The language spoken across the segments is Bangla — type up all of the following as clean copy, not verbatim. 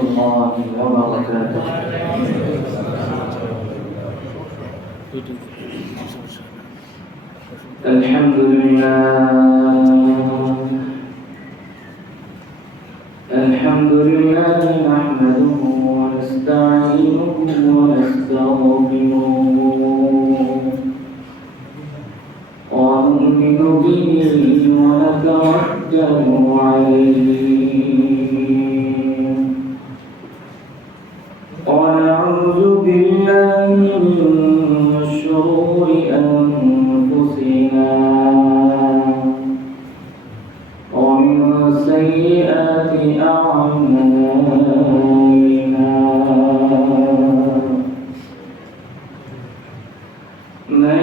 الله وبركاته. الحمد لله نحمده ونستعينه ونستغفره ونؤمن به ونتوكل عليه ونعوذ بالله من شرور أنفسنا ومن سيئات أعمالنا من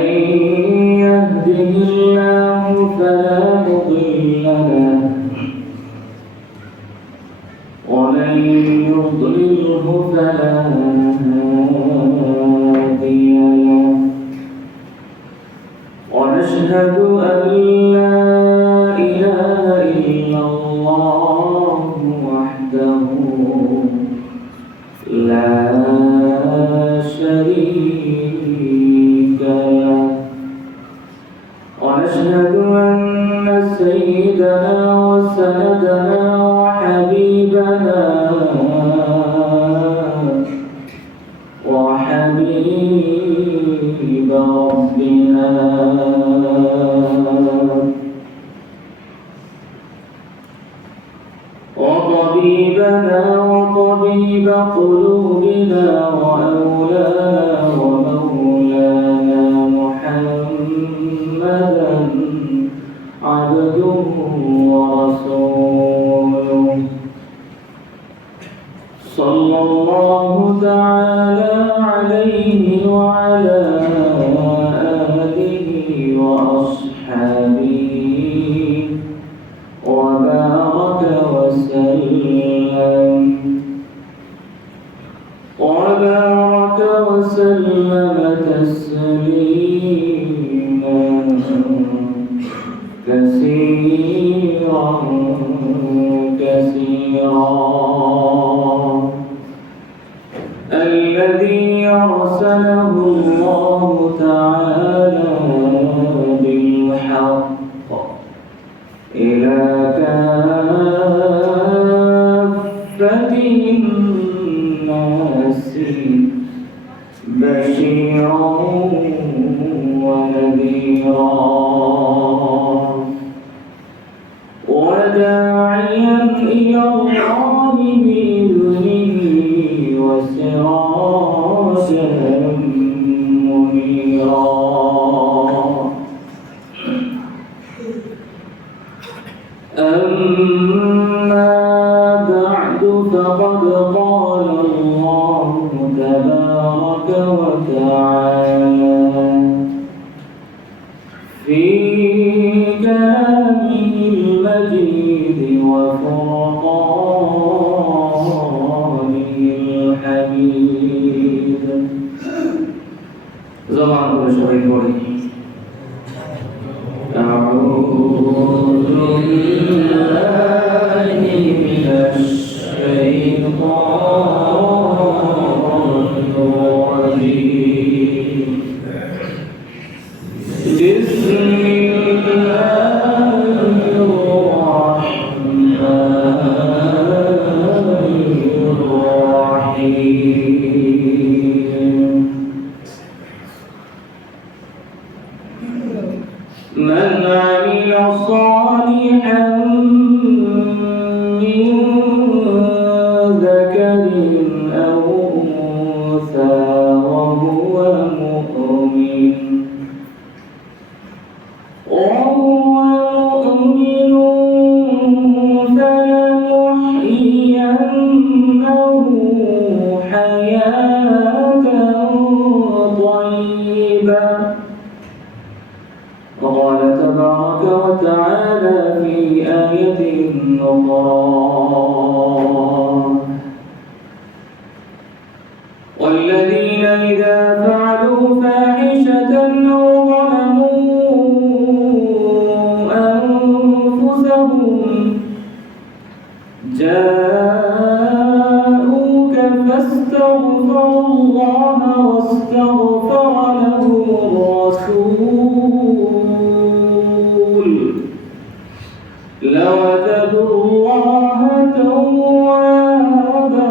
يهده الله فلا مضل له ومن يضلله فلا هادي له ونشهد أن لا إله إلا الله وحده لا شريك له ونشهد أن سيدنا وسندنا وحبيبنا وحبيب ربنا وطبيبنا وطبيب قلوبنا وأولانا ومولانا محمدا عبده ورسوله صلى الله تعالى عليه وعلى آله وأصحابه وبارك وسلم تسليما كثيرا الذي أرسله الله تعالى بالحق إلى كافة الناس بشيرا ونذيرا وداعيا إلى الله بإذنه وسراجا منيرا أما بعد فقد قال الله تبارك وتعالى في كلامه المجيد وفرقانه الحميد زمان كل شيء بوري أعوذ بالله من الشيطان الرجيم بسم الله الرحمن الرحيم من عمل صالحا واستغفر لهم الرسول لوجدوا الله توابا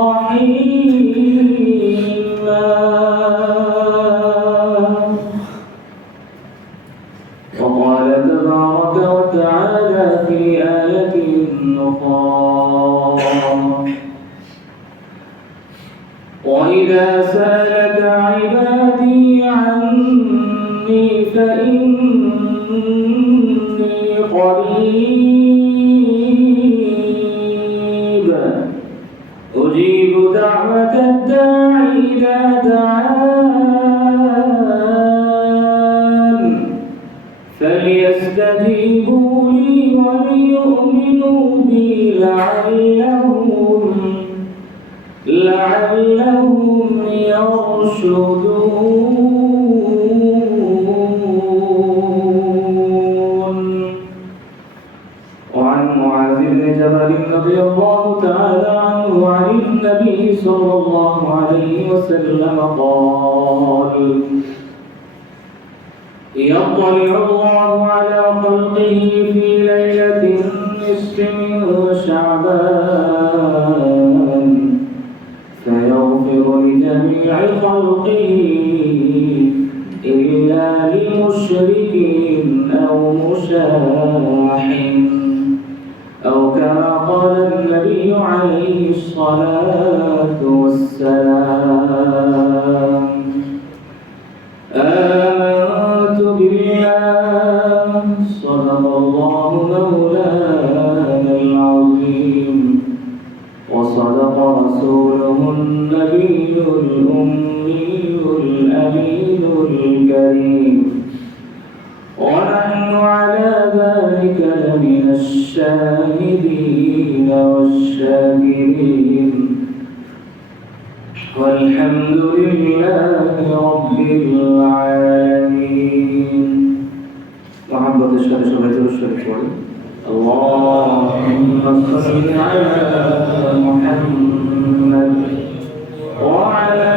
رحيما. وقال تبارك وتعالى في آية أخرى: وإذا سألك عبادي عني فإني قريب أجيب دعوة الداعي إذا دعان فليستجيبوا لي وليؤمنوا بي لعلهم يرشدون. وعن معاذ بن جبل رضي الله تعالى عنه عن النبي صلى الله عليه وسلم قال: يطلع الله على خلقه في ليلة النصف من شعبان فيغفر لجميع خلقه إلا لمشرك أو مشاح أو كما قال النبي عليه الصلاة والسلام. آمنت بالله صدق الله مولانا العظيم وصدق رسوله النبي الأمي الأمين الكريم ونحن على ذلك لمن الشاهدين والشاكرين والحمد لله رب العالمين. محبة الشهر شبهة الشرك اللهم صل على محمد وعلى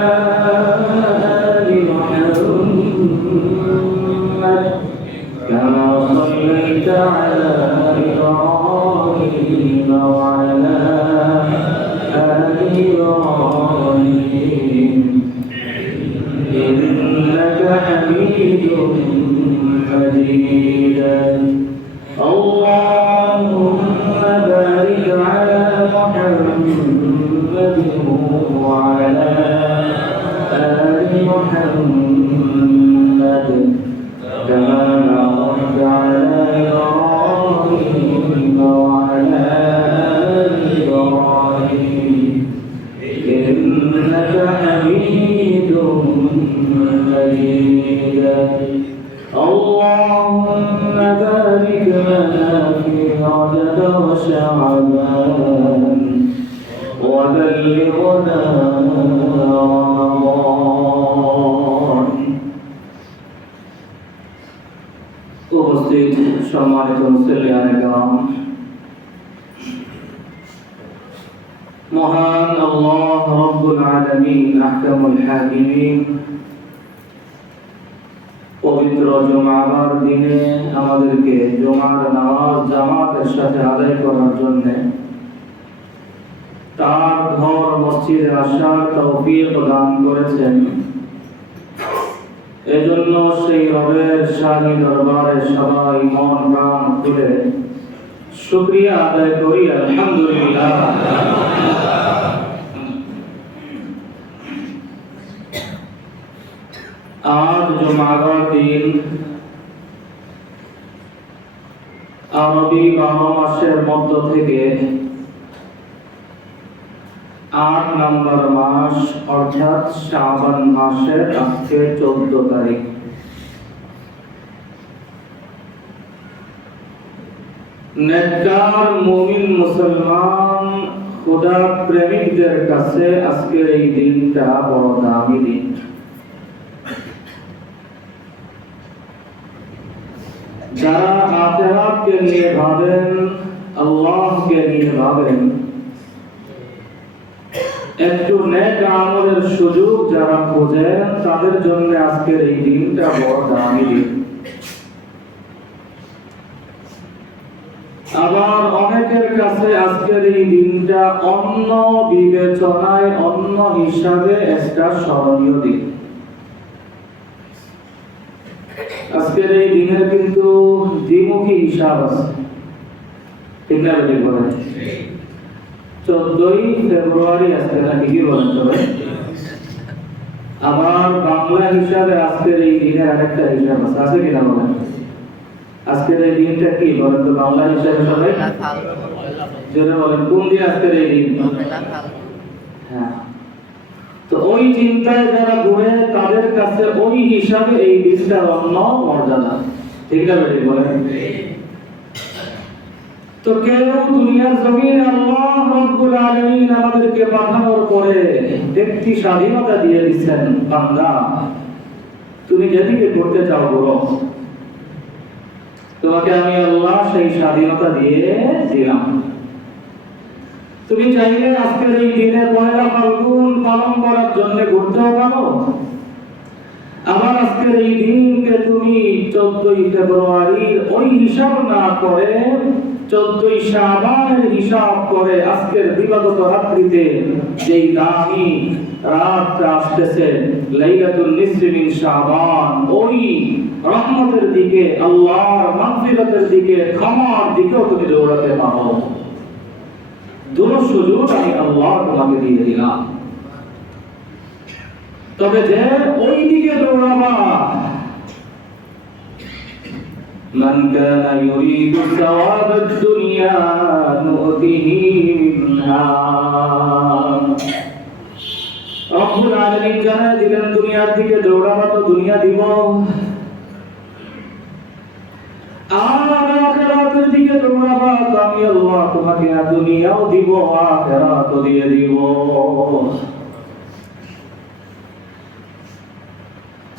آل محمد كما صليت على إبراهيم وعلى آل إبراهيم إنك حميد مجيد. اللهم بارك على محمد وعلى آل محمد كما باركت على إبراهيم وعلى آل إبراهيم إنك حميد مجيد. اللهم بارك لنا في رجب وشعبان وبلغنا رمضان. উপস্থিত সম্মানিত মুসল্লিয়ানে কেরাম, মহান আল্লাহ রব্বুল আলামিন আহকামুল হাকিমিন পবিত্র জুমার দিনে আমাদেরকে জুমার নামাজ জামাতের সাথে আদায় করার জন্য তার ঘর মসজিদে আসার তৌফিক দান করেছেন। এজন্য সেই রবের শাহী দরবারে সবাই মন প্রাণ খুলে শুকরিয়া আদায় করি, আলহামদুলিল্লাহ। আজ জুমার দিন আরবি 12 মাসের মধ্য থেকে 8 নম্বর মাস অর্থাৎ শাবান মাসের আজকে 14 তারিখ। নেককার মুমিন মুসলমান খোদা প্রেমিকদের কাছে আজকের এই দিনটা বড় দামি দিন। যারা আখিরাতকে নিয়ে ভাবেন, আল্লাহকে নিয়ে ভাবেন, একটু নেক আমলের সুযোগ যারা খোঁজেন তাদের জন্য আজকের এই দিনটা বড় দামি দিন। আবার অনেকের কাছে আজকের এই দিনটা অন্য বিবেচনায় অন্য হিসাবে একটা স্মরণীয় দিন। আজকের এই দিনের কিন্তু দ্বিমুখী হিসাব আছে, ঠিক না বেটি বলেন? 14ই ফেব্রুয়ারি আজকে নাকি কি বলেন সবাই? আমার বাংলা হিসাবে আজকের এই দিনের আরেকটা হিসাব আছে, আছে কিনা বলেন? আজকের এই দিনটা কি বলেন তো বাংলা হিসাবে সবাই? যেটা বলেন কোন দিন আজকের এই দিন? হ্যাঁ, তো ওই চিন্তায় যারা ঘুরে তাদের কাছে ওই হিসাবে এই দিনটা অন্য মর্যাদা, ঠিক না বেটি বলেন? তো কেউ দুনিয়ার জমিনে আল্লাহ রাব্বুল আলামিন আমাদেরকে পাঠানোর পরে ব্যক্তি স্বাধীনতা দিয়ে দিচ্ছেন, বান্দা তুমি যেদিকে করতে চাও করো, তোমাকে আমি আল্লাহ সেই স্বাধীনতা দিয়ে দিলাম। তুমি চাইলে আজকের এই দিনে পয়লা ফাল্গুন পালন করার জন্য ঘুরতেও পারো, আবার আজকের এই দিনকে তুমি 14ই ফেব্রুয়ারির ওই হিসাব না করে 14ই শাবানের হিসাব করে আজকের দিবাগত রাত্রিতে যেই দামি রাতটা আসতেছে লাইলাতুল নিসফি মিন শাবান, ওই রহমতের দিকে, আল্লাহর মাগফিরাতের দিকে, ক্ষমার দিকেও তুমি দৌড়াতে পারো। দুটো সুযোগ আমি আল্লাহ তোমাকে দিয়ে দিলাম। তবে যে ওই দিকে দৌড়াবা, মান কানা ইউরিদু সাওয়াবাদ দুনিয়া নুতিহি মিনহা, রব্বুল আলামিন জানায় দিলেন দুনিয়ার দিকে দৌড়াবা তো দুনিয়া দিব, আর আখিরাতের দিকে দৌড়াবা তো আমি আল্লাহ তোমাকে দুনিয়াও দিব আখিরাতও দিয়ে দিব।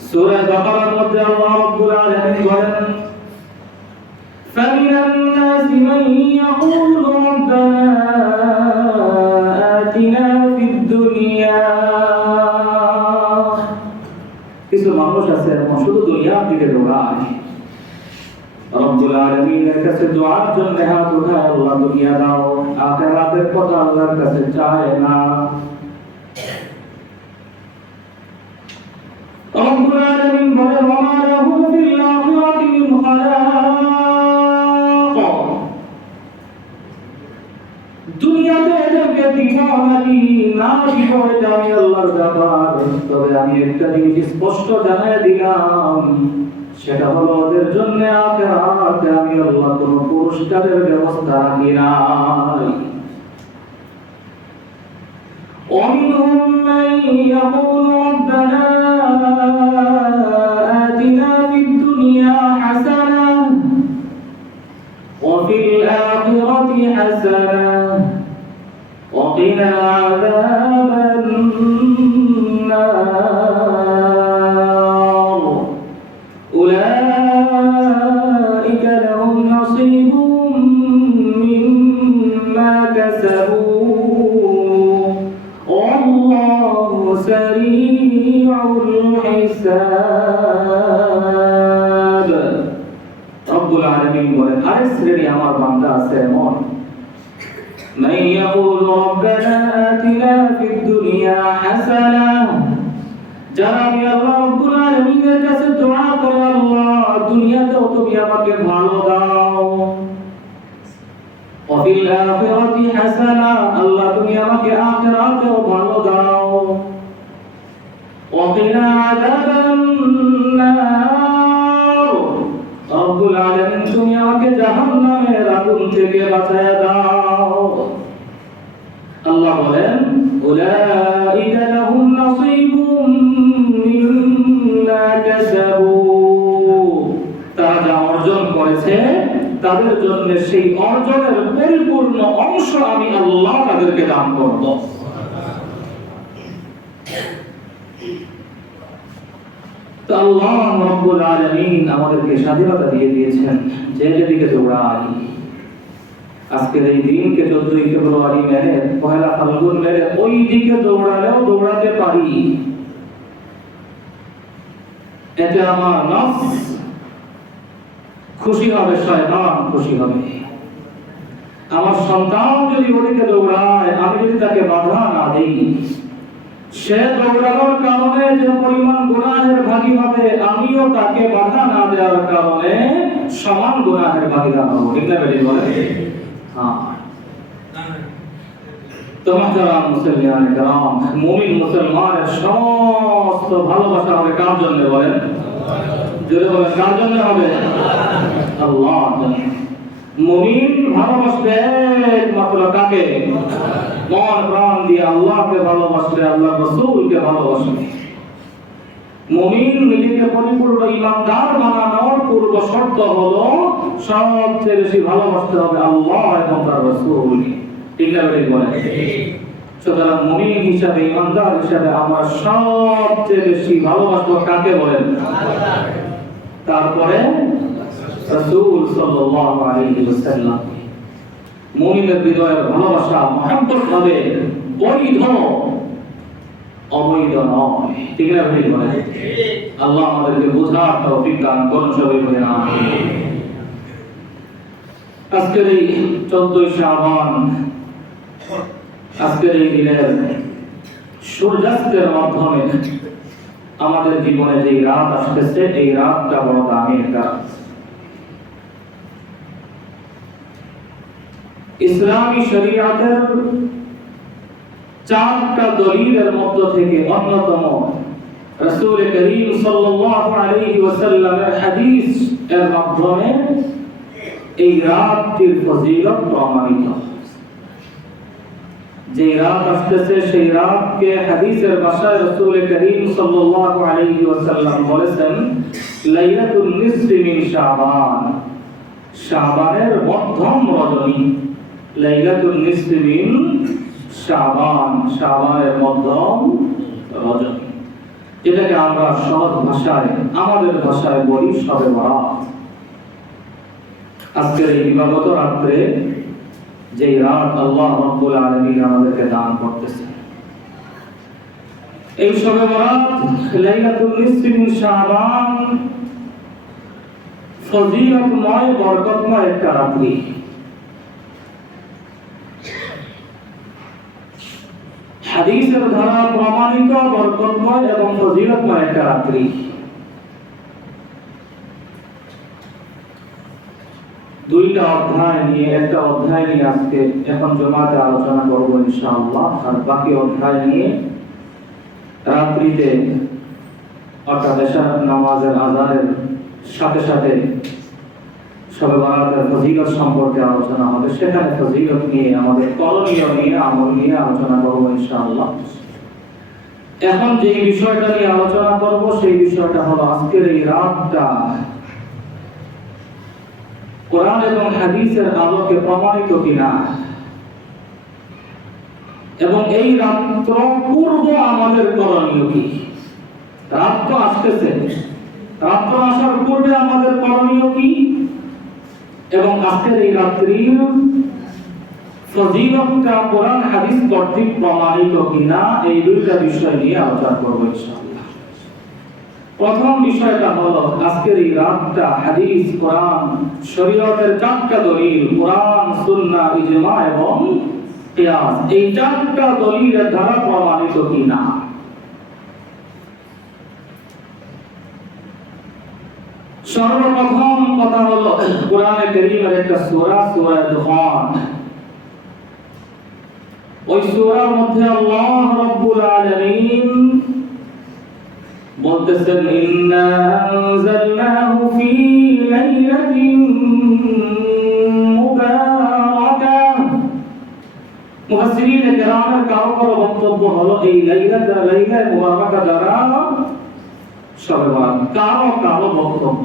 সূরা বাকারার মধ্যে আল্লাহ রাব্বুল আলামিন বলেন فَمِنَ النَّاسِ مَن يَقُولُ رَبَّنَا آتِنَا فِي الدُّنْيَا, কিছু মানুষ আছে এমন শুধু দুনিয়ার দিকে দৌড়ায়, রব্বুল আলামিনের কাছে দোয়ার জন্য হাত উঠায়, আল্লাহ দুনিয়া দাও, আখিরাতের কথা আল্লাহর কাছে চায় না। রব্বুল আলামিন বলে ওয়া লাহু ফিল আখিরাতি মিন খালাক, দুনিয়াতে এদেরকে দিব নাকি না দিব এটা আমি আল্লাহর ব্যাপার, তবে আমি একটা জিনিস স্পষ্ট জানিয়ে দিলাম, সেটা হলো ওদের জন্য আখিরাতে আমি আল্লাহ কোনো পুরস্কারের ব্যবস্থা রাখি নাই। ومنهم من يقول ربنا آتنا في الدنيا حسنة وفي الآخرة حسنة وقنا عذاب النار أولئك لهم نصيب مما كسبوا والله سريع الحساب। রব্বুল আলামিন বলেন আরেক শ্রেণী আমার বান্দা আছে এমন, من يقول ربنا آتنا في الدنيا حسنة, যারা আমি আল্লাহ রাব্বুল আলামিনের কাছে দোয়া করে আল্লাহ দুনিয়াতেও তুমি আমাকে ভালো দাও, وفي الآخرة حسنة, আল্লাহ তুমি আমাকে আখিরাতেও ভালো দাও, وقنا عذاب النار, রব্বুল আলামিন তুমি আমাকে জাহান্নামের আগুন থেকে বাঁচায়া দাও। আল্লাহ বলেন উলাইকা লাহুম নাসীবুম মিম্মা কাসাবু, তারা যা অর্জন করেছে তাদের জন্য সেই অর্জনের পরিপূর্ণ অংশ আমি আল্লাহ তাদেরকে দান করব। তো আল্লাহ রাব্বুল আলামিন আমাদেরকে স্বাধীনতা দিয়ে দিয়েছেন যে যেদিকে দৌড়াই, আজকের এই দিনকে 14 ফেব্রুয়ারি মেরে, পহেলা ফাল্গুন মেরে ওই দিকে দৌড়ালেও দৌড়াতে পারি। এতে আমার নফস খুশি হবে, শয়তান খুশি হবে। আমার সন্তান যদি ওদিকে দৌড়ায়, আমি যদি তাকে বাধা না দিই, সে দৌড়ানোর কারণে যে পরিমাণ গুনাহের ভাগী হবে, আমিও তাকে বাধা না দেওয়ার কারণে সমান গুনাহের ভাগীদার হব। ঠিক না বেটি বলে? হ্যাঁ। তো মুহতারাম মুসলিমান کرام, মুমিন মুসলমানের সমস্ত ভালোবাসা হবে কার জন্য বলেন? জোরে বলেন, কার জন্য হবে? আল্লাহর জন্য। মুমিন ভালোবাসবে একমাত্র কাকে? মন প্রাণ দিয়ে আল্লাহকে ভালোবাসবে, আল্লাহর রাসূলকে ভালোবাসবে। মুমিন নিজেকে পরিপূর্ণ ঈমানদার বানানোর পূর্ব শর্ত হলো সবচেয়ে বেশি ভালোবাসতে হবে আল্লাহ এবং তার রাসূলকে। ঠিক না বেটি বলেন? সুতরাং মুমিন হিসাবে, ঈমানদার হিসাবে আমরা সবচেয়ে বেশি ভালোবাসবো কাকে বলেন? তারপরে রাসূল সাল্লাল্লাহু আলাইহি ওয়াসাল্লাম। মুমিনের হৃদয়ের ভালোবাসা মহব্বত হবে বৈধ, অবৈধ নয়। ঠিক না বেটি বলেন? আল্লাহ আমাদেরকে বোঝার তৌফিক দান করুন সবাই বলে আমিন। আজকের এই 14 শাবান, আজকের এই দিনের সূর্যাস্তের মাধ্যমে আমাদের জীবনে যে রাত আসতেছে, এই রাতটা বড় দামি একটা রাত। ইসলামী শরীয়তের 4টা দলিলের মধ্য থেকে অন্যতম রাসূল করিম সাল্লাল্লাহু আলাইহি ওয়াসাল্লামের হাদিস এর মাধ্যমে এই রাতটির ফজিলত প্রমাণিত। যে রাত আসতেছে সেই রাতকে হাদিসের ভাষায় রাসূল করিম সাল্লাল্লাহু আলাইহি ওয়াসাল্লাম বলেছেন লাইলাতুন নিসফি মিন শাবান, শাবানের মধ্যম রজনী। লাইলাতুন নিসফি মিন শাবান, শাবানের মধ্যম রজনী। এটাকে আমরা সহজ ভাষায়, আমাদের ভাষায় বলি শবে বরাত। আজকের এই দিবাগত রাত্রে যে রাত আল্লাহ রাব্বুল আলামিন আমাদেরকে দান করতেছেন, এই শবে বরাত লাইলাতুল নিসফি মিন শাবান ফজিলতময়, বরকতময় একটা রাত্রি। হাদিসের দ্বারা প্রমাণিত বরকতময় এবং ফজিলতময় একটা রাত্রি। দুইটা অধ্যায় নিয়ে, একটা অধ্যায় নিয়ে আজকে এখন জমাতে আলোচনা করব ইনশাআল্লাহ, আর বাকি অধ্যায় নিয়ে রাত্রিতে অর্থাৎ এশার নামাজের আযানের সাথে সাথে শবে বরাতের ফজিলত সম্পর্কে আলোচনা হবে। সেখানে ফজিলত নিয়ে, আমাদের করণীয় নিয়ে, আমল নিয়ে আলোচনা করব ইনশাআল্লাহ। এখন যে বিষয়টা নিয়ে আলোচনা করব সেই বিষয়টা হলো আজকের এই রাতটা কোরআন এবং হাদিসের আলোকে প্রমাণিত কিনা, এবং এই রাত্র পূর্ব আমাদের করণীয় কি। রাত তো আসতেছে, রাত্র আসার পূর্বে আমাদের করণীয় কি, এবং আজকের এই রাত্রির ফজিলতটা কোরআন হাদিস কর্তৃক প্রমাণিত কিনা, এই দুইটা বিষয় নিয়ে আলোচনা করব ইনশাআল্লাহ। প্রথম বিষয়টা হলো আজকের এই রাতটা হাদিস, কোরআন, শরীয়তের 4টা দলিল, কোরআন, সুন্নাহ, ইজমা এবং কিয়াস, এই 4টা দলিলের দ্বারা প্রমাণিত কিনা। সর্বপ্রথম কথা হলো কোরআনে কারীমের একটা সূরা, সূরা দুখান। ওই সূরার মধ্যে আল্লাহ রাব্বুল আলামিন বলতেছেন ইন্না আনজালনাহু ফি লাইলাতিন মুবারাকাহ। মুফাসসিরিন কেরামের কারো বক্তব্য হলো এই লাইলাটা, লাইলায়ে মুবারাকা দ্বারা শবে বরাত। কারো বক্তব্য,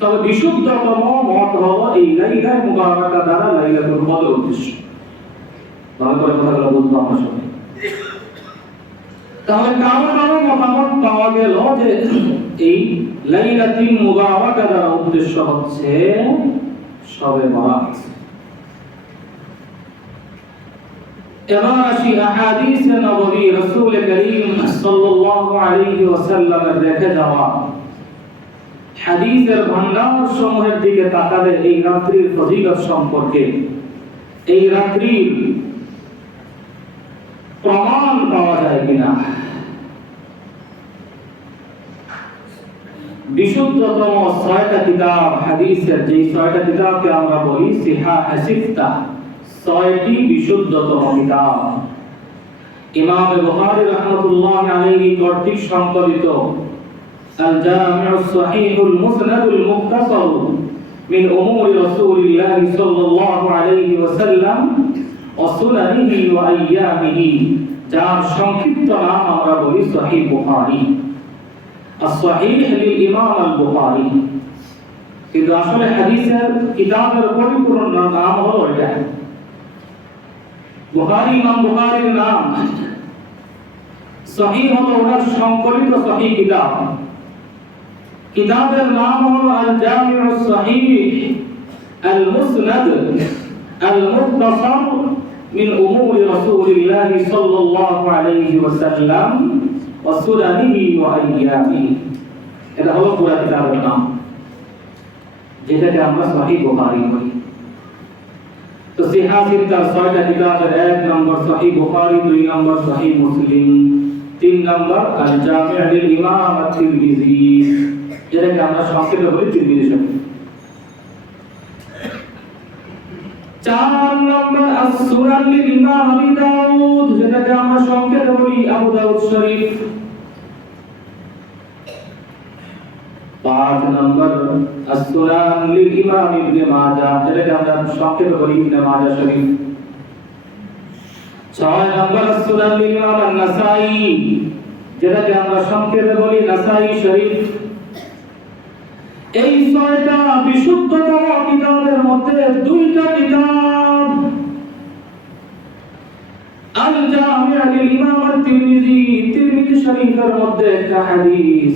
তবে বিশুদ্ধতম মত হলো এই লাইলায়ে মুবারাকা দ্বারা লাইলাতুল কদর উদ্দেশ্য। ভালো করে কথাগুলো বুঝবো আমরা সবাই। তাহলে কারো মতামত পাওয়া গেল যে এই লাইলাতুল মুবারাকা দ্বারা উদ্দেশ্য হচ্ছে শবে বরাত। এবার আসি আহাদিসে নববী রাসূল করিম সাল্লাল্লাহু আলাইহি ওয়াসাল্লামের রেখে যাওয়া হাদিসের ভান্ডার সমূহের দিকে তাকালে এই রাত্রির ফজিলত সম্পর্কে, এই রাত্রির প্রমাণ পাওয়া যায় কিনা। বিশুদ্ধতম ৬টা কিতাব হাদিসের, যে ৬টা কিতাবকে আমরা বলি সিহাহ সিত্তা, ৬টি বিশুদ্ধতম কিতাব ইমাম বুখারী রাহমাতুল্লাহি আলাইহি কর্তৃক সংকলিত আল জামিউস সহিহুল মুসনাদুল মুখতাসার মিন উমুরি রাসূলিল্লাহ সাল্লাল্লাহু আলাইহি ওয়াসাল্লাম ওয়া সুনানিহি ওয়া আইয়ামিহি, যার সংক্ষিপ্ত নাম আমরা বলি সহিহ বুখারী, as-sahih লিল ইমাম আল বুখারী। কিন্তু আসলে হাদিসের কিতাবের পরিপূর্ণ নাম হলো এটা বুখারী। ইমাম বুখারীর নাম, সহিহ হলো ওনার সংকলিত সহিহ কিতাব, কিতাবের নাম হলো আল জামিউস সহিহ আল মুসনাদ আল মুখতাসার মিন উমুরি রাসূলিল্লাহ সাল্লাল্লাহু আলাইহি ওয়াসাল্লাম ওয়া সুনানিহি ওয়া আইয়ামিহি। এটা হলো পুরো কিতাবের নাম, যেটাকে আমরা সহিহ বুখারী বলি। তো সিহাহ সিত্তার ৬টা কিতাবের ১ নম্বর সহিহ বুখারী, ২ নম্বর সহিহ মুসলিম, ৩ নম্বর আল জামি' লিল ইমাম আত-তিরমিজি, যেটাকে আমরা সংক্ষেপে বলি তিরমিজি শরীফ। ৪ নম্বর আস-সুনান লিল ইমাম আবু দাউদ, যেটাকে আমরা সংক্ষেপে বলি আবু দাউদ শরীফ। ৫ নম্বর আস-সুনান লিল ইমাম ইবনে মাজাহ, যেটাকে আমরা সংক্ষেপে বলি ইবনে মাজাহ শরীফ। ৬ নম্বর আস-সুনান লিল ইমাম আন-নাসাই, যেটাকে আমরা সংক্ষেপে বলি নাসাই শরীফ। এই ৬টা বিশুদ্ধতম কিতাবের মধ্যে ২টা কিতাব আল জামি' লিল ইমাম আত-তিরমিজি, তিরমিজি শরীফের মধ্যে একটা হাদিস,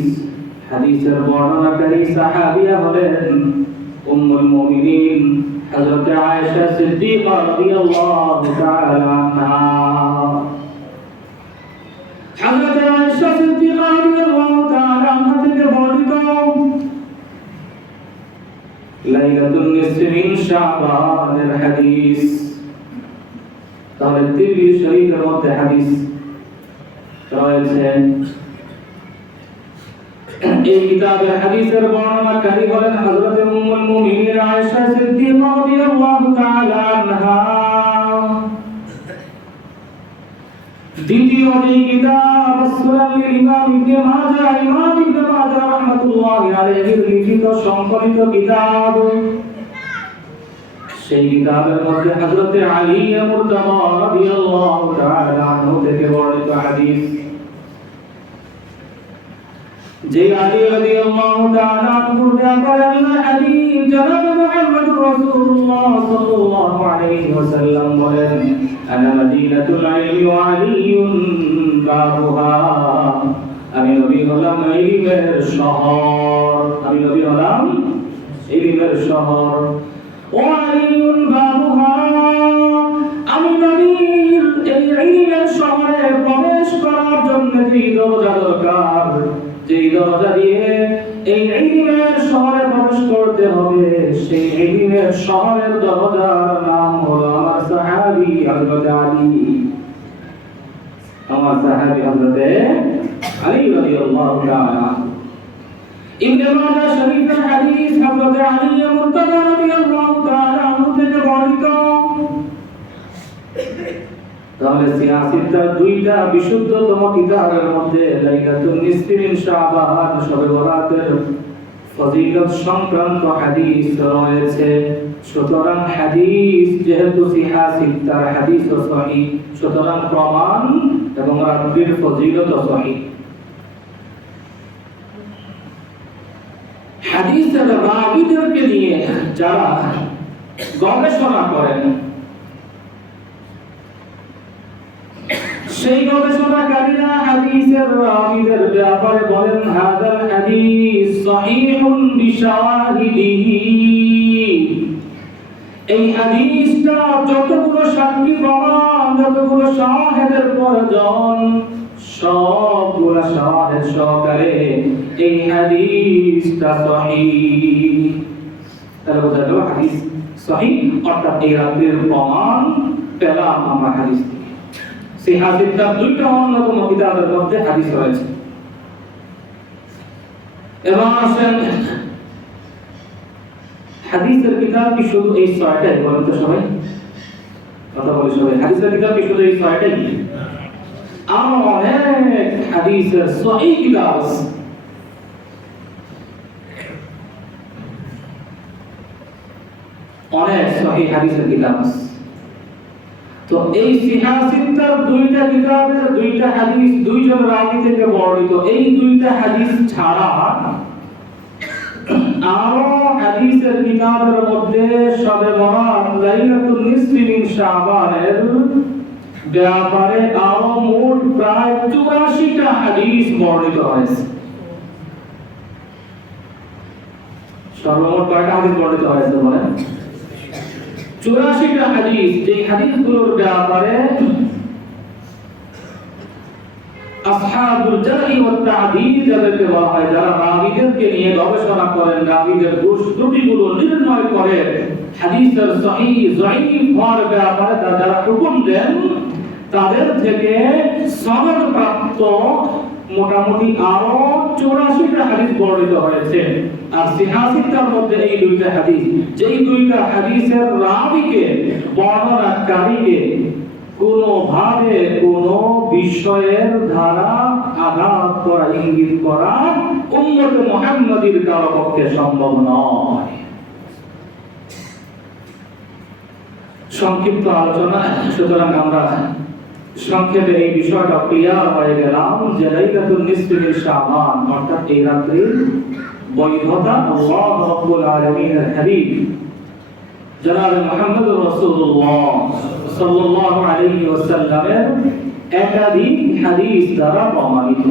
হাদিসের বর্ণনাকারী সাহাবিয়া হলেন উম্মুল মুমিনিন হযরত আয়েশা সিদ্দিকা রাদিয়াল্লাহু তাআলা আনহা। হযরত আয়েশা সিদ্দিকা রাদিয়াল্লাহু তাআলা আনহা থেকে বর্ণিত লাইলাতুন নিসফি মিন শাবানের হাদিস। তাহলে তিরমিজি শরীফের মধ্যে হাদিস রয়েছে। এই কিতাবের হাদিসের বর্ণনাকারী হলেন হযরত উম্মুল মুমিনিন আয়েশা সিদ্দিকা রাদিয়াল্লাহু তাআলা আনহা। দ্বিতীয় যে কিতাব সুনান লিল ইমাম ইবনে মাজাহ, ইমাম ইবনে মাজাহ রাহমাতুল্লাহি আলাইহির লিখিত সংকলিত কিতাব, সেই কিতাবের মধ্যে হযরত আলী মুরতাদা রাদিয়াল্লাহু তাআলা আনহু থেকে বর্ণিত হাদিস, যে আলী রাদিয়াল্লাহু তাআলা আনহুর ব্যাপারে হাদিস জনাব মুহাম্মদুর রাসূলুল্লাহ সাল্লাল্লাহু আলাইহি ওয়াসাল্লাম বলেন, আনা মাদিনাতুল ইলমি ওয়া আলিয়ুন বাবুহা, আমি নবী হলাম ইলমের শহর, আমি নবী হলাম ইলমের শহর। ওয়া আলিয়ুন বাবুহা, আমি নবীর এই ইলমের শহরে প্রবেশ করার জন্য যে দরজা দরকার, যেই দরজা দিয়ে এই ইলমের শহরে প্রবেশ করতে হবে, সেই ইলমের শহরের দরজার নাম হলো আমার সাহাবী হযরত আলী, আমার সাহাবী হযরত আলী রাদিয়াল্লাহু তাআলা। ইবনে মাজাহ শরীফের হাদিস হযরত আলী মুরতাদা রাদিয়াল্লাহু তাআলা আনহু থেকে বর্ণিত। তাহলে সিয়াসিতার ২টা বিশুদ্ধতম কিতাবের মধ্যে লাইলাতুন নিসফি মিন শাবান, শবে বরাতের ফজিলত সংক্রান্ত হাদিস রয়েছে। সুতরাং হাদিস যেহেতু সিয়াসিতার হাদিস ও সহিহ, সুতরাং প্রমাণ এবং রাত্রির ফজিলত ও সহিহ। হাদিসের রাবীদেরকে নিয়ে যারা গবেষণা করেন, সেই গবেষণাকারীরা হাদিসের রাবীদের ব্যাপারে বলেন, হাযাল হাদিস সহিহুন বিশাওয়াহিদিহি, এই হাদিসটা যতগুলো সাক্ষী প্রমাণ যতগুলো শাহেদের প্রয়োজন সবগুলো শাহেদ সহকারে এই হাদিসটা সহিহ। তাহলে বোঝা গেল হাদিস সহিহ, অর্থাৎ এই রাতের প্রমাণ পেলাম আমরা হাদিস থেকে। সেই হাদিসটা দুইটা অন্যতম কিতাবের মধ্যে হাদিস রয়েছে। এবং আসেন হাদিসের কিতাব কি শুধু এই ছয়টাই? বলেন তো সবাই, কথা বলে সবাই। হাদিসের কিতাব কি শুধু এই ছয়টাই? আরো অনেক হাদিসের সহিহ কিতাব আছে। অনেক সহিহ হাদিসের কিতাব আছে। তো এই সিহাসিত্তার দুইটা কিতাবের দুইটা হাদিস দুইজন রাবী থেকে বর্ণিত। এই দুইটা হাদিস ছাড়া আরো হাদিসের কিতাবের মধ্যে শবে বরাত, লাইলাতুল নিসফি মিন শাবানের ব্যাপারে আরো মোট প্রায় 84টা হাদিস বর্ণিত হয়েছে। সর্বমোট কয়টা হাদিস বর্ণিত হয়েছে বলেন? 84টা হাদিস। যে হাদিসগুলোর ব্যাপারে আসহাবুল জারহি ওয়াত তা'দীল যাদেরকে বলা হয়, যারা রাবীদেরকে নিয়ে গবেষণা করেন, রাবীদের দোষ ত্রুটিগুলো নির্ণয় করে হাদিসের সহিহ যঈফ হওয়ার ব্যাপারে যারা হুকুম দেন, তাদের থেকে সনদ প্রাপ্ত মোটামুটি আরো 84টা হাদিস বর্ণিত হয়েছে। আর সিহাসিত্তার মধ্যে এই দুইটা হাদিস, যেই দুইটা হাদিসের রাবীকে, বর্ণনাকারীকে কোনোভাবে কোনো বিষয়ের দ্বারা আঘাত করা, ইঙ্গিত করা উম্মতে মুহাম্মাদীর কারো পক্ষে সম্ভব নয়। সংক্ষিপ্ত আলোচনা, সুতরাং আমরা সংক্ষেপে এই বিষয়টা ক্লিয়ার হয়ে গেলাম যে লাইলাতুল নিসফি মিন শাবান অর্থাৎ এই রাতের বৈধতা আল্লাহ রাব্বুল আলামিনের হাবিব জনাব মুহাম্মদুর রাসূলুল্লাহ সাল্লাল্লাহু আলাইহি ওয়াসাল্লামের একাধিক হাদিস দ্বারা প্রমাণিত।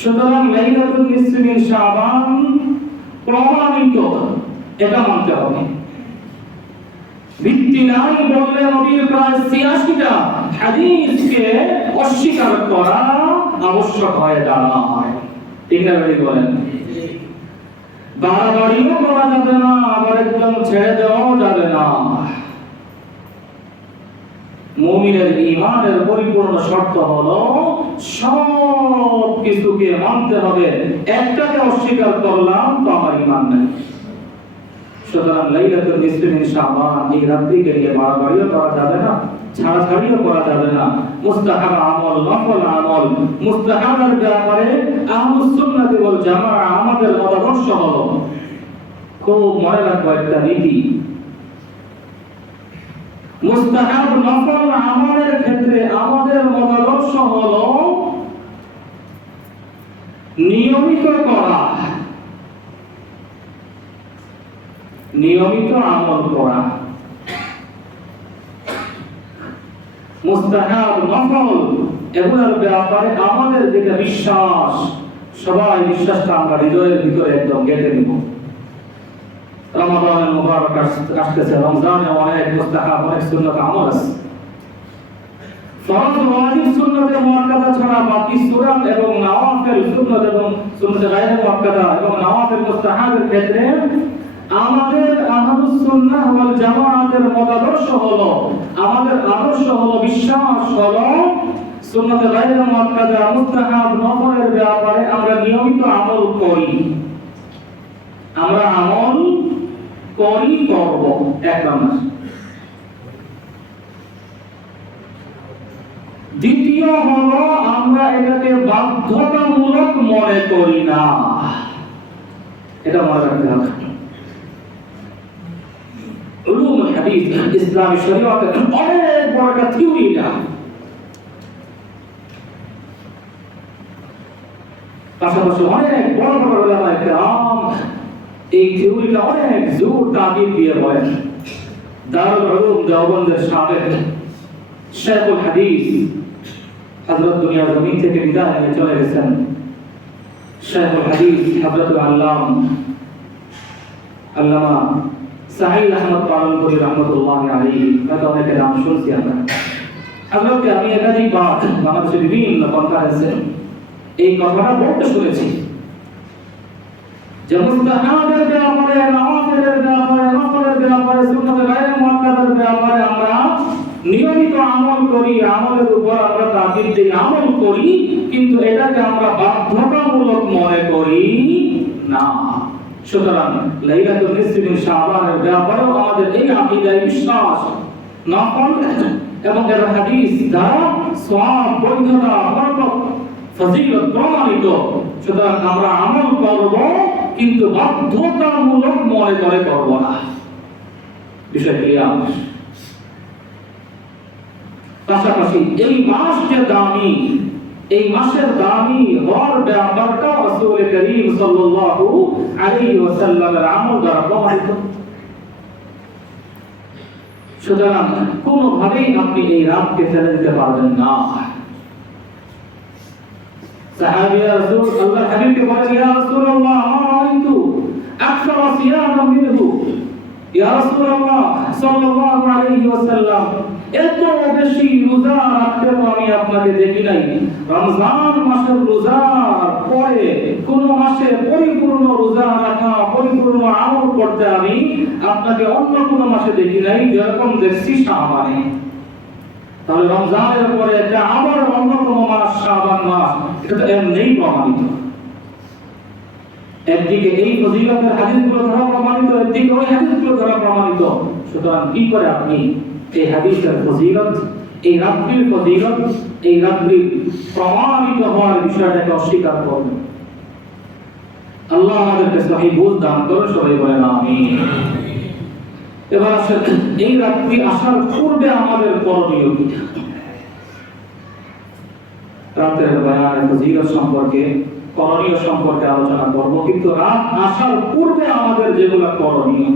সুতরাং লাইলাতুল নিসফি মিন শাবান প্রমাণিত, এটা মানতে হবে। ভিত্তি নাই বললে নবীর প্রায় ৮৬টা হাদিসকে অস্বীকার করা আবশ্যক হয়ে দাঁড়ায়। ঠিক না ভাই বলেন? বাড়াবাড়িও করা যাবে না, আবার একদম ছেড়ে দেওয়াও যাবে না। মুমিনের ঈমানের পরিপূর্ণ শর্ত হলো সব কিছুকে মানতে হবে। একটাকে অস্বীকার করলাম তো আমার ঈমান নাই। সুতরাং লাইলাতুল নিসফি মিন শাবান এই রাত্রিকে নিয়ে বাড়াবাড়িও করা যাবে না, ছাড়াছাড়িও করা যাবে না। মুস্তাহাব আমল, নফল আমল, মুস্তাহাবের ব্যাপারে আহলুস সুন্নাত ওয়াল জামাআহ আমাদের মতাদর্শ হলো, খুব মনে রাখবো একটা নীতি, মুস্তাহাব নফল আমলের ক্ষেত্রে আমাদের মতাদর্শ হলো নিয়মিত করা, নিয়মিত আমল করা। মুস্তাহাব নফল এগুলোর ব্যাপারে আমাদের যেটা বিশ্বাস, সবাই বিশ্বাসটা আমরা হৃদয়ের ভিতরে একদম গেঁথে নিব। রমাদানের মুবারক আসতেছে, রমজানে অনেক মুস্তাহাব, অনেক সুন্নাত আমল আছে। ফরজ ওয়াজিব সুন্নাতের মুআক্কাদা ছাড়া বাকি সুন্নাত এবং নওয়াফিল সুন্নাত এবং সুন্নাতে গায়রে মুআক্কাদা এবং নওয়াফিল মুস্তাহাবের ক্ষেত্রে আমাদের আহলুস সুন্নাহ ওয়াল জামাআতের মতাদর্শ হলো, আমাদের আদর্শ হলো, বিশ্বাস হলো সুন্নাতে গায়রে মুআক্কাদা, মুস্তাহাব, নফলের ব্যাপারে আমরা নিয়মিত আমল করি। আমরা আমল করি, করব, এক নম্বর। দ্বিতীয় হলো আমরা এটাকে বাধ্যতামূলক মনে করি না, এটা মনে রাখতে হবে। উলুমুল হাদিস, ইসলামী শরীয়তের অনেক বড় একটা থিওরি এটা। পাশাপাশি অনেক বড় বড় উলামায়ে কেরাম এই থিওরিটা অনেক জোর তাকিদ দিয়ে বলেন। দারুল উলুম দেওবন্দের সাবেক শাইখুল হাদিস হযরত দুনিয়া জমিন থেকে বিদায় নিয়ে চলে গেছেন শাইখুল হাদিস হযরত আল্লামা সাঈদ আহমদ পালনপুরি রহমতুল্লাহ আলাইহি, হয়তো অনেকের নাম শুনছি আমরা। হযরতকে আমি একাধিকবার বাংলাদেশের বিভিন্ন কনফারেন্সে এই কথাটা বলতে শুনেছি যে মুস্তাহাবের ব্যাপারে, নওয়াফিলের ব্যাপারে, নফলের ব্যাপারে, সুন্নতের গায়রে মুআক্কাদার ব্যাপারে আমরা নিয়মিত আমল করি, আমলের উপর আমরা তাকিদ দিয়ে আমল করি, কিন্তু এটাকে আমরা বাধ্যতামূলক মনে করি না। সুতরাং লাইলাতুল নিসফি মিন শাবানের ব্যাপারেও আমাদের এই আকীদায় বিশ্বাস, নফল এবং এর হাদিস দ্বারা সওয়াব, বৈধতা, বরকত, ফজিলত প্রমাণিত। সুতরাং আমরা আমল করব কিন্তু বাধ্যতামূলক মনে করে করব না। বিষয় ক্লিয়ার? পাশাপাশি এই মাস যে দামি, এই মাসের দামি হওয়ার ব্যাপারটা রাসূল করিম সাল্লাল্লাহু আলাইহি ওয়াসাল্লামের আমল দ্বারা প্রমাণিত। সুতরাং কোনোভাবেই আপনি এই রাতকে ফেলে দিতে পারবেন না। সাহাবীরা রাসূল আল্লাহর হাবিবকে বলেন, ইয়া রাসূলুল্লাহ রাআইতু আকসারা সিয়ামান মিনহু। ইয়া রাসূলুল্লাহ সাল্লাল্লাহু আলাইহি ওয়াসাল্লাম, এত বেশি রোজা রাখতে আমি আপনাকে দেখি নাই। রমজান মাসের রোজার পরে কোন মাসে পরিপূর্ণ রোজা রাখা, পরিপূর্ণ আমল করতে আমি আপনাকে অন্য কোন মাসে দেখি নাই যেরকম দেখছি শাবানে। তাহলে রমজানের পরে এটা আবার অন্যতম মাস শাবান মাস, এটা তো এমনিই প্রমাণিত। একদিকে এই ফজিলতের হাদিসগুলো দ্বারা প্রমাণিত, একদিকে ওই হাদিসগুলো দ্বারা প্রমাণিত। সুতরাং কি করে আপনি এই হাদিসের ফজিলত, এই রাত্রির ফজিলত, এই রাত্রির প্রমাণিত হওয়ার বিষয়টাকে অস্বীকার করবেন? আল্লাহ আমাদেরকে সহিহ বুঝ দান করুন, সবাই বলেন আমিন। এবার আসেন এই রাত্রি আসার পূর্বে আমাদের করণীয় কি? রাতের বয়ানের ফজিলত সম্পর্কে, করণীয় সম্পর্কে আলোচনা করব, কিন্তু রাত আসার পূর্বে আমাদের যেগুলো করণীয়,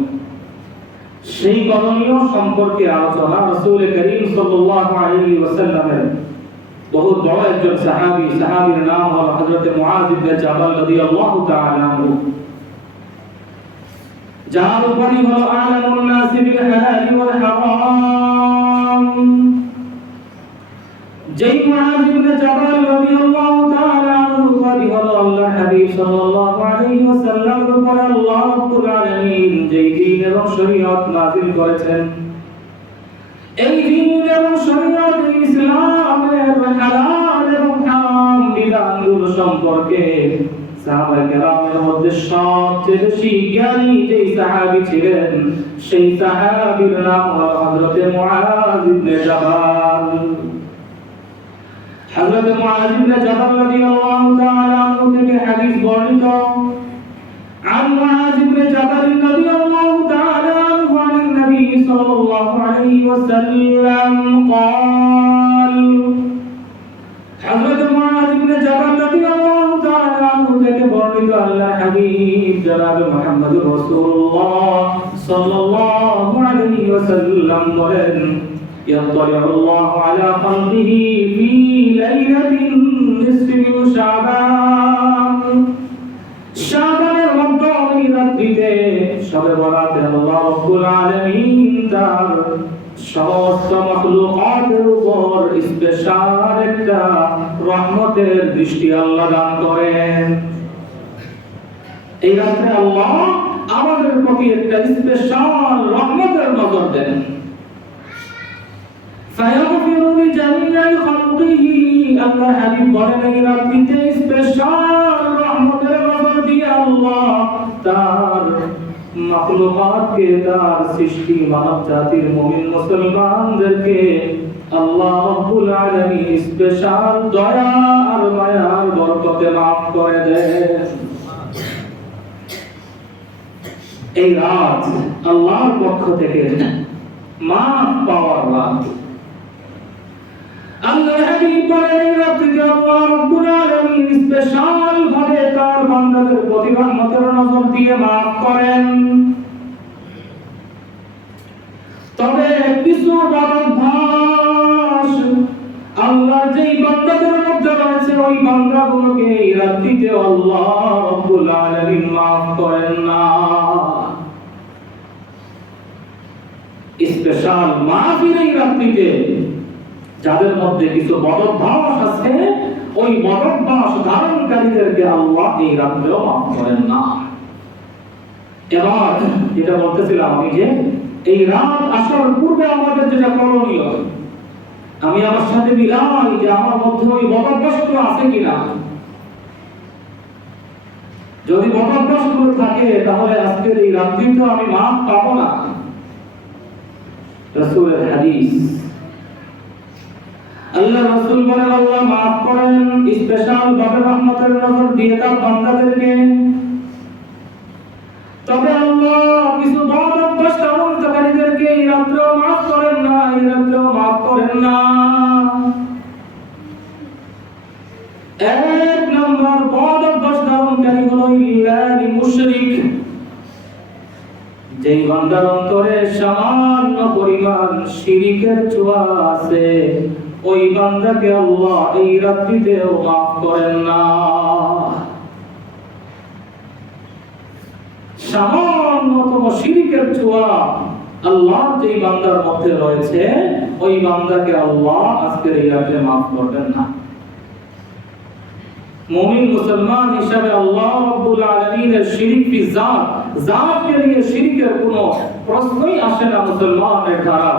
সেই করণীয় সম্পর্কে আলোচনা রাসূল করিম সাল্লাল্লাহু আলাইহি ওয়াসাল্লামের বহুত বড় একজন সাহাবী, সাহাবীর নাম হলো হযরত মুআয ইবনে জাবাল রাদিয়াল্লাহু তাআলা আনহু, যার উপরই হলো আলামুন নাস বিল হালাল ওয়াল হারাম। যেই মুআয ইবনে জাবাল রাদিয়াল্লাহু তাআলা আনহু উপরই হলো আল্লাহর হাবিব সাল্লাল্লাহু আলাইহি ওয়াসাল্লামের উপর আল্লাহ রাব্বুল আলামিন যেই দ্বীন এবং শরীয়ত নাযিল করেছেন, এই দ্বীন এবং শরীয়ত ইসলামের হালাল এবং হারাম বিধানগুলো সম্পর্কে সাহাবায়ে কেরামের মধ্যে সবচেয়ে বেশি জ্ঞানী যেই সাহাবী ছিলেন, সেই সাহাবীর নাম হলো হযরত মুআয ইবনে জাবাল। হযরত মুআয ইবনে জাবাল রাদিয়াল্লাহু তাআলা আনহু থেকে হাদিস বর্ণিত, عن معاذ بن جبل رضي الله تعالى عنه عن النبي صلى الله عليه وسلم قال, حضرت معاذ بن جبل رضي الله تعالى عنه থেকে বর্ণিত আল্লাহ হাবিব জনাব মুহাম্মদুর রাসূলুল্লাহ সাল্লাল্লাহু আলাইহি ওয়াসাল্লাম বলেন, يطلع الله على خلقه في ليلة نصف من شعبان। শাবানের মধ্যে রাত্রিতে শবে বরাতে আল্লাহ রাব্বুল আলামিন তার সমস্ত মাখলুকাতের উপর স্পেশাল একটা রহমতের দৃষ্টি আল্লাহ দান করেন। এই রাতে আল্লাহ আমাদের প্রতি একটা স্পেশাল রহমতের নজর দেন। ফায়াগফিরু লিজামিই খালকিহি, আল্লাহ হাবিব বলেন এই রাতে স্পেশাল রহমতের নজর দিয়ে আল্লাহ তার মাখলুকাতকে, তার সৃষ্টি মানব জাতির মুমিন মুসলমানদেরকে আল্লাহ রাব্বুল আলামিন স্পেশাল দয়া আর মায়ার বরকতে maaf করে দেন। এই রাত আল্লাহর পক্ষ থেকে maaf পাওয়ার রাত। আল্লাহ হাবিব বলেন এই রাতে আল্লাহ রাব্বুল আলামিন স্পেশাল ভাবে তার বান্দাদের প্রতি রহমতের নজর দিয়ে maaf করেন। তবে কিছু অভ্যাস আল্লাহর যেই বান্দাদের মধ্যে রয়েছে, ওই বান্দাগুলোকে এই রাতে আল্লাহ রাব্বুল আলামিন maaf করেন না। স্পেশাল মাহফিল এই রাতে যাদের মধ্যে কিছু বদভ্যাস আছে, ওই বদভ্যাস ধারণকারীদেরকে আল্লাহ এই রাত্রেও মাফ করেন না। এবার যেটা বলতেছিলাম আমি, যে এই রাত আসার পূর্বে আমাদের যেটা করণীয়, আমি আমার সাথে মিলাই যে আমার মধ্যে ওই বদভ্যাসগুলো আছে কিনা। যদি বদভ্যাসগুলো থাকে তাহলে আজকের এই রাত্রি তো আমি মাফ পাবো না। রাসূলের হাদিস, আল্লাহ রাসূল বলেন আল্লাহ মাফ করেন স্পেশাল ভাবে রহমতের নজর দিয়ে তার বান্দাদেরকে। তবে আল্লাহ কিছু বদভ্যাস ধারণকারীদেরকে এই রাত্রেও মাফ করেন না, এই রাত্রেও মাফ করেন না। এক নম্বর বদভ্যাস ধারণকারী হলো ইল্লাহি মুশরিক। যেই বান্দার অন্তরে সামান্য পরিমাণ শিরকের ছোঁয়া আছে, ওই বান্দাকে আল্লাহ এই রাত্রিতেও মাফ করেন না। সামান্যতম শিরকের ছোঁয়া আল্লাহর যেই বান্দার মধ্যে রয়েছে, ওই বান্দাকে আল্লাহ আজকের এই রাতে মাফ করবেন না। মুমিন মুসলমান হিসাবে আল্লাহ রাব্বুল আলামিনের শিরক ফি জাতকে নিয়ে শিরকের কোনো প্রশ্নই আসে না মুসলমানের দ্বারা।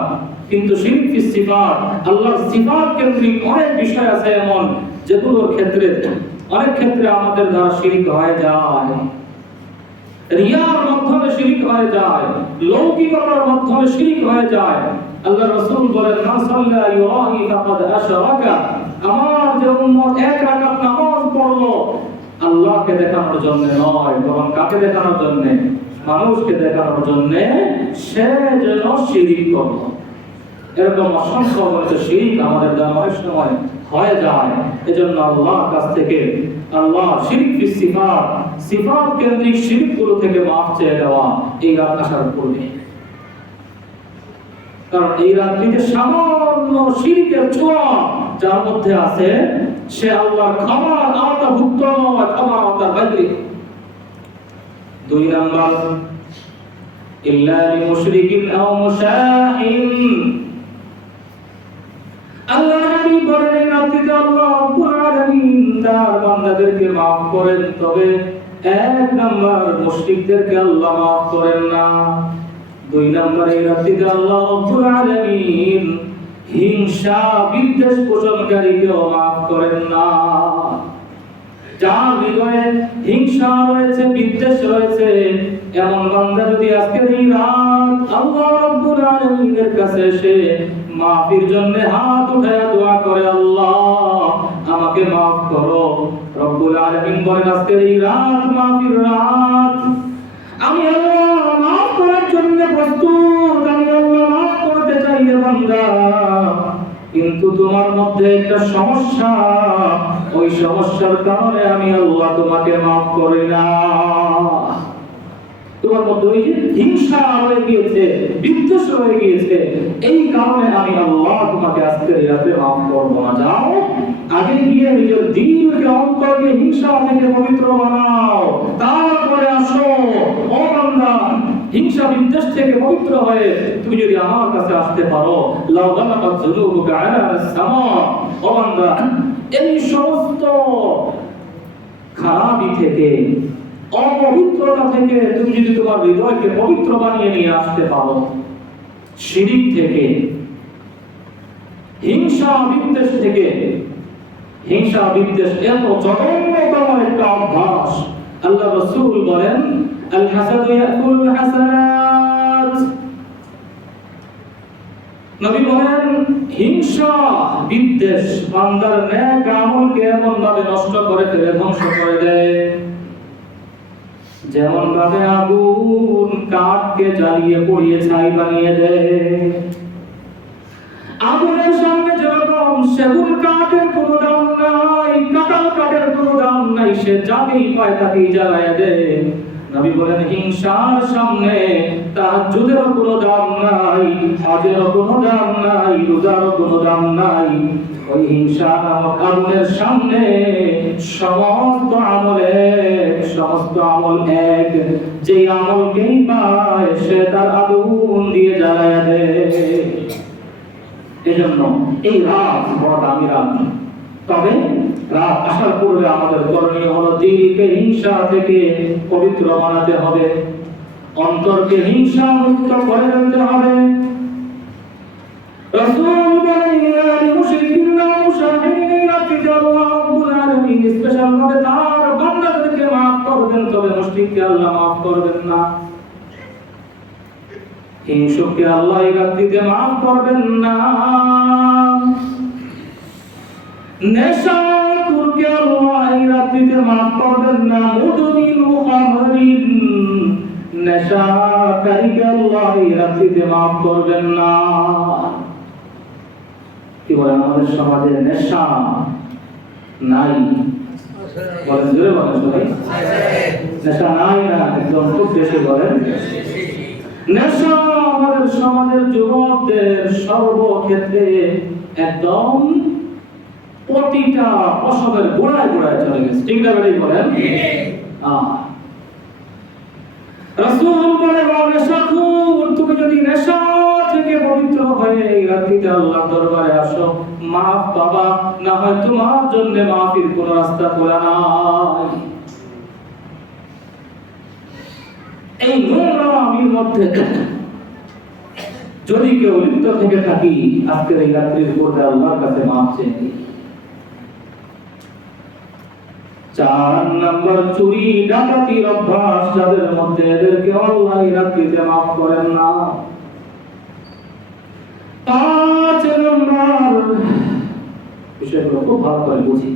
কিন্তু শিরক ফি সিফাত, আল্লাহর সিফাত কেন্দ্রিক অনেক বিষয় আছে এমন যেগুলোর ক্ষেত্রে অনেক ক্ষেত্রে আমাদের দ্বারা শিরক হয়ে যায়। রিয়ার মাধ্যমে শিরক হয়ে যায়, লৌকিকতার মাধ্যমে শিরক হয়ে যায়। আল্লাহ রাসূল বলেন মান সাল্লা ইউরাহি ফাকাদ আশরাকা। আমার যে উম্মত এক রাকাত নামাজ পড়লো আল্লাহকে দেখানোর জন্য নয়, বরং কাকে দেখানোর জন্য? মানুষকে দেখানোর জন্য, সে যেন শিরক করলো। এরকম অসংখ্য হয়তো শিরক আমাদের দ্বারা অনেক সময় হয়ে যায়। এজন্য আল্লাহর কাছ থেকে আল্লাহ শিরক ফি সিফাত, সিফাত কেন্দ্রিক শিরকগুলো থেকে মাফ চেয়ে দেওয়া এই রাত আসার পূর্বে। কারণ এই রাত্রিতে সামান্য শিরকের ছোঁয়া যার মধ্যে আছে, সে আল্লাহর ক্ষমার আওতাভুক্ত নয়, ক্ষমার আওতার বাইরে। দুই নাম্বার, ইল্লা লিমুশরিকিন আও মুশাহিন। আল্লাহ নবী বলেন এই রাত্রিতে আল্লাহ রাব্বুল আলামিন তার বান্দাদেরকে মাফ করেন, তবে এক নাম্বার মুশরিকদেরকে আল্লাহ মাফ করেন না। দুই নাম্বার, এই রাত্রিতে আল্লাহ রাব্বুল আলামিন হিংসা বিদ্বেষ পোষণকারীকেও মাফ করেন না। যার হৃদয়ে হিংসা রয়েছে, বিদ্বেষ রয়েছে, এমন বান্দা যদি আজকের এই রাত আল্লাহ রাব্বুল আলামিনের কাছে এসে মাফির জন্য হাত উঠায়া দোয়া করে, আল্লাহ আমাকে মাফ করো, রব্বুল আলামিন বলেন আজকের এই রাত মাফির রাত। আমি আল্লাহ মাফ করার জন্য প্রস্তুত, আমি আল্লাহ মাফ করতে চাই রে বান্দা। কিন্তু তোমার মধ্যে একটা সমস্যা, ওই সমস্যার কারণে আমি আল্লাহ তোমাকে মাফ করি না। তোমার মধ্যে ওই হিংসা রয়ে গিয়েছে, বিদ্বেষ রয়ে গিয়েছে, এই কারণে আমি আল্লাহ তোমাকে আজকের রাতে মাফ করবো না। যাও আগে গিয়ে নিজের দিলকে, অন্তরকে হিংসা থেকে পবিত্র বানাও, তারপরে আসো। ও বান্দা, হিংসা বিদ্বেষ থেকে পবিত্র হয়ে তুমি যদি আমার কাছে আসতে পারো, লাউ গালাবাত যুনুবুকা আলা আস-সামা। ও বান্দা, এই সমস্ত খারাপি থেকে, অপবিত্রতা থেকে তুমি যদি তোমার হৃদয়কে পবিত্র বানিয়ে নিয়ে আসতে পারো, শিরক থেকে, হিংসা বিদ্বেষ থেকে। হিংসা বিদ্বেষ এত জঘন্যতম একটা অভ্যাস। আল্লাহ রাসূল বলেন আল হাসাদু ইয়াকুলুল হাসানাত। নবী বলেন হিংসা বিদ্বেষ বান্দার নেক আমলকে এমন ভাবে নষ্ট করে ফেলে, ধ্বংস করে দেয়, যেমন ভাবে আগুন কাঠকে জ্বালিয়ে পুড়িয়ে ছাই বানিয়ে দেয়। আগুনের সামনে যেরকম সেগুন কাঠের কোনো দাম নাই, কাঁঠাল কাঠের কোনো দাম নাই, সে যাকেই পায় তাকেই জ্বালায় দেয়। নবী বলেন হিংসার সামনে তাহাজ্জুদেরও কোনো দাম নাই, হজেরও কোনো দাম নাই, রোজারও কোনো দাম নাই। ওই হিংসা নামক আগুনের সামনে সমস্ত আমল এক, যে আমলকেই পায় সে তার আগুন দিয়ে জ্বালায় দেয়। এজন্য এই রাত বড় দামি রাত। তবে রাত আসার পূর্বে আমাদের করণীয় হলো দিলকে হিংসা থেকে পবিত্র বানাতে হবে, অন্তরকে হিংসা মুক্ত করে দিতে হবে। রাসূল বলেন ইয়া মুশরিকিনা মুশাহিদিনা আল্লাহ রাব্বুল আলামিন স্পেশাল ভাবে তার বান্দাদেরকে maaf করবেন, তবে মুশরিককে আল্লাহ maaf করবেন না। হিংসুককে আল্লাহ এই রাত্রিতে maaf করবেন না। নেশাখোরকে আল্লাহ এই রাত্রিতে maaf করবেন না। মুদমিন মুখামরিন নেশাকারীকে আল্লাহ এই রাত্রিতে maaf করবেন না। কি বলে আমাদের সমাজে নেশা নাই? বলেন জোরে বলেন সবাই। নেশা নাই না? একদম খুব বেশি বলেন। নেশা আমাদের সমাজের যুবকদের সর্বক্ষেত্রে একদম প্রতিটা প্রসবের গোড়ায় গোড়ায় চলে গেছে। ঠিক না বেড়ে বলেন? রাসূল বলে নেশাখোর, তুমি যদি নেশা থেকে পবিত্র হয়ে এই রাত্রিতে আল্লাহর দরবারে আসো, maaf পাবা, না হয় তোমার জন্য মাফির কোন রাস্তা খোলা নাই। এই নোংরামির মধ্যে যদি কেউ লিপ্ত থেকে থাকি, আজকের এই রাত্রির পূর্বে আল্লাহর কাছে maaf চেয়ে। 4 নম্বর, চুরি ডাকাতির অভ্যাস যাদের মধ্যে, এদেরকে আল্লাহ এই রাত্রিতে maaf করেন না। 5 নম্বর, বিষয়গুলো খুব ভালো করে বুঝি।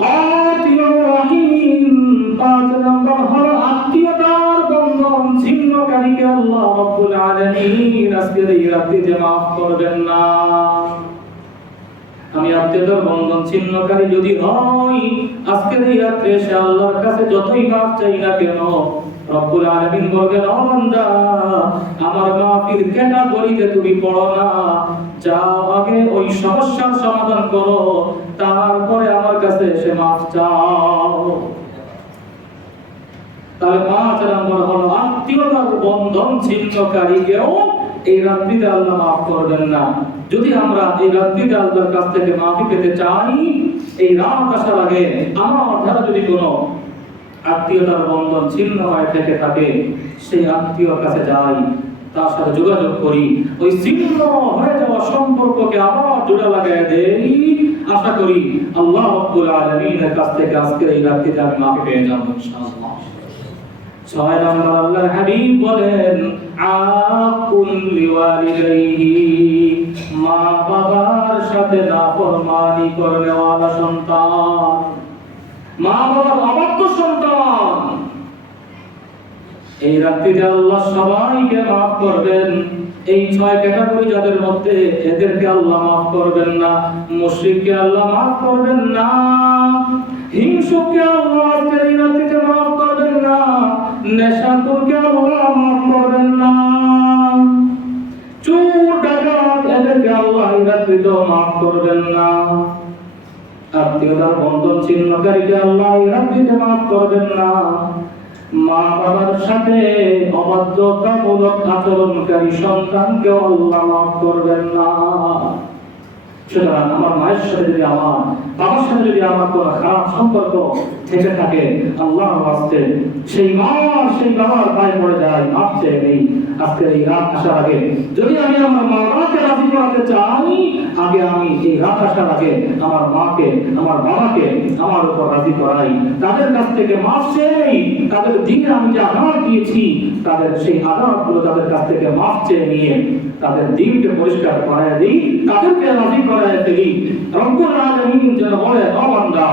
কাতিউর রাহিম, 5 নম্বর হলো আত্মীয়তার বন্ধন ছিন্নকারীকে আল্লাহ রাব্বুল আলামিন আজকের এই রাত্রিতে maaf করবেন না। আমি আত্মীয়তার বন্ধন ছিন্নকারী যদি হই, আজকের এই রাত্রে এসে আল্লাহর কাছে যতই মাফ চাই না কেন, রব্বুল আলামিন বলবেন, ও বান্দা, আমার মাফির ক্যাটাগরিতে তুমি পড়ো না, যাও আগে ওই সমস্যার সমাধান করো, তারপরে আমার কাছে এসে মাফ চাও। তাহলে 5 নম্বর হলো আত্মীয়তার বন্ধন ছিন্নকারীকেও এই রাত্রিতে আল্লাহ maaf করবেন না। যদি আমরা এই রাত্রিতে আল্লাহর কাছ থেকে মাফি পেতে চাই, এই রাত আসার আগে আমার দ্বারা যদি কোনো আত্মীয়তার বন্ধন ছিন্ন হয়ে থেকে থাকে, সেই আত্মীয়র কাছে যাই, তার সাথে যোগাযোগ করি, ওই ছিন্ন হয়ে যাওয়া সম্পর্ককে আবার জোড়া লাগায় দেই। আশা করি আল্লাহ রাব্বুল আলামিনের কাছ থেকে আজকের এই রাত্রিতে আমি মাফি পেয়ে যাব ইনশাআল্লাহ। 6 নম্বর, আল্লাহর হাবিব বলেন, আকুল লিওয়ালিদাইহি, মা বাবার সাথে নাফরমানি করনেওয়ালা সন্তান, মা বাবার অবাধ্য সন্তান। এই রাত্রিতে আল্লাহ সবাইকে maaf করবেন। এই 6 ক্যাটাগরি যাদের মধ্যে, এদেরকে আল্লাহ maaf করবেন না। মুশরিককে আল্লাহ maaf করবেন না, হিংসুককে আল্লাহ এই রাত্রিতে maaf করবেন না, নেশাখোরকে আল্লাহ maaf করবেন না, চোর ডাকাত এদেরকে আল্লাহ এই রাত্রিতে maaf করবেন না, আত্মীয়তার বন্ধন ছিন্নকারীকে আল্লাহ এই রাত্রিতে maaf করবেন না, মা বাবার সাথে অবাধ্যতামূলক আচরণকারী সন্তানকে আল্লাহ maaf করবেন না। সুতরাং আমার মায়ের সাথে যদি, আমার বাবার সাথে যদি আমার কোনো খারাপ সম্পর্ক থেকে থাকে, আল্লাহর ওয়াস্তে সেই মা সেই বাবার পায়ে পড়ে যায়, মাফ চেয়ে নেই। আজকের এই রাত আসার আগে যদি আমি আমার মা বাবাকে রাজি করাতে চাই, আগে আমি এই রাত আসার আগে আমার মাকে, আমার বাবাকে আমার উপর রাজি করাই, তাদের কাছ থেকে মাফ চেয়ে নেই। তাদের দিনে আমি যে আঘাত দিয়েছি, তাদের সেই আঘাতগুলো তাদের কাছ থেকে মাফ চেয়ে নিয়ে তাদের দিনকে পরিষ্কার করায় দিই, তাদেরকে রাজি করায় ফেলি। রব্বুল আলামিন যেন বলে, ও বান্দা,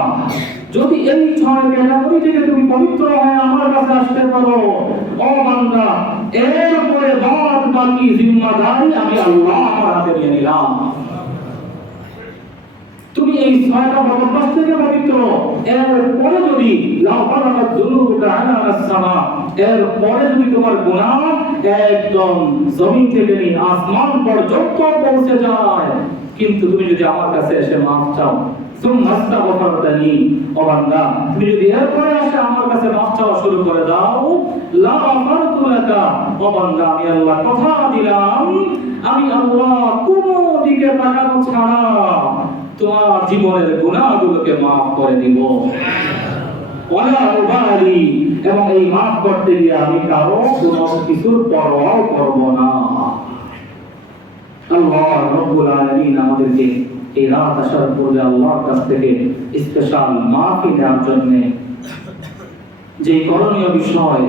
যদি এই 6 ক্যাটাগরি থেকে তুমি পবিত্র হয়ে আমার কাছে আসতে পারো, ও বান্দা, এরপরে বাদ বাকি জিম্মাদারি আমি আল্লাহ আমার হাতে নিয়ে নিলাম। তুমি এই 6টা বদভ্যাস থেকে পবিত্র, এরপরে যদি লাফারাত যুনুবুকা আলাস সামা, এরপরে যদি তোমার গুনাহ একদম জমিন থেকে নিয়ে আসমান পর্যন্ত পৌঁছে যায়, কিন্তু তুমি যদি আমার কাছে এসে মাফ চাও, সুম্মা আস্তাগফারতানি, ও বান্দা তুমি যদি এরপরে এসে আমার কাছে মাফ চাওয়া শুরু করে দাও, লা গাফারতু লাকা, ও বান্দা আমি আল্লাহ কথা দিলাম, আমি আল্লাহ কোনো দিকে তাকানো ছাড়া তোমার জীবনের গুনাহগুলোকে মাফ করে দিব। ওয়ালা উবালি, এবং এই মাফ করতে গিয়ে আমি কারো কোনো কিছুর পরোয়াও করব না। আল্লাহ রাব্বুল আলামিন আমাদেরকে এই রাত আসার পূর্বে আল্লাহর কাছ থেকে স্পেশাল মাফি নেওয়ার জন্য যে করণীয় বিষয়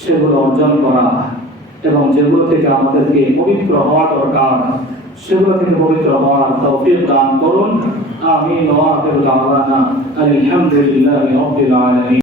সেগুলো অর্জন করা এবং যেগুলো থেকে আমাদেরকে পবিত্র হওয়া দরকার সেগুলো থেকে পবিত্র হওয়ার তৌফিক দান করুন। আমিন ওয়া আখিরু দাওয়ানা আলহামদুলিল্লাহি রাব্বিল আলামিন।